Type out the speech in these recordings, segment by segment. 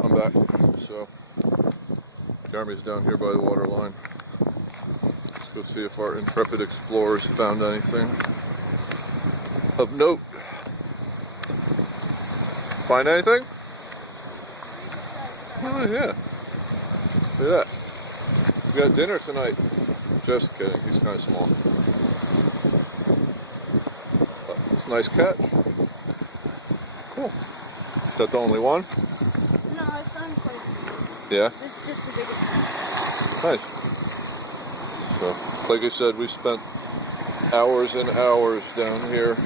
I'm back. So Jeremy's down here by the water line. Let's go see if our intrepid explorers found anything of note. Find anything? Oh yeah. Look at that. We got dinner tonight. Just kidding. He's kind of small. But it's a nice catch. Cool. Is that the only one? No, I found quite a few. Yeah? This is just the biggest one. Nice. So, like I said, we spent hours and hours down here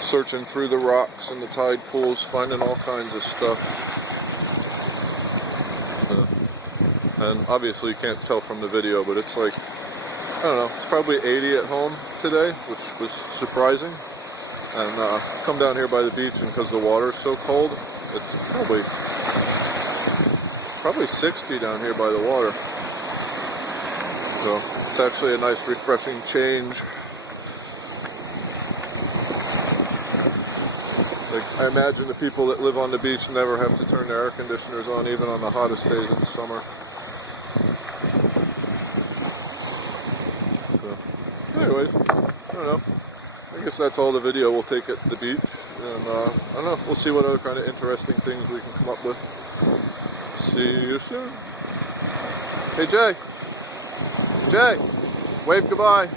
searching through the rocks and the tide pools, finding all kinds of stuff. And obviously you can't tell from the video, but it's like, I don't know, it's probably 80 at home today, which was surprising. And come down here by the beach, and because the water's so cold, it's probably 60 down here by the water. So it's actually a nice refreshing change. Like, I imagine the people that live on the beach never have to turn their air conditioners on, even on the hottest days in the summer. So, anyways, I don't know. I guess that's all the video we'll take at the beach. And I don't know, we'll see what other kind of interesting things we can come up with. See you soon. Hey Jay. Jay, wave goodbye.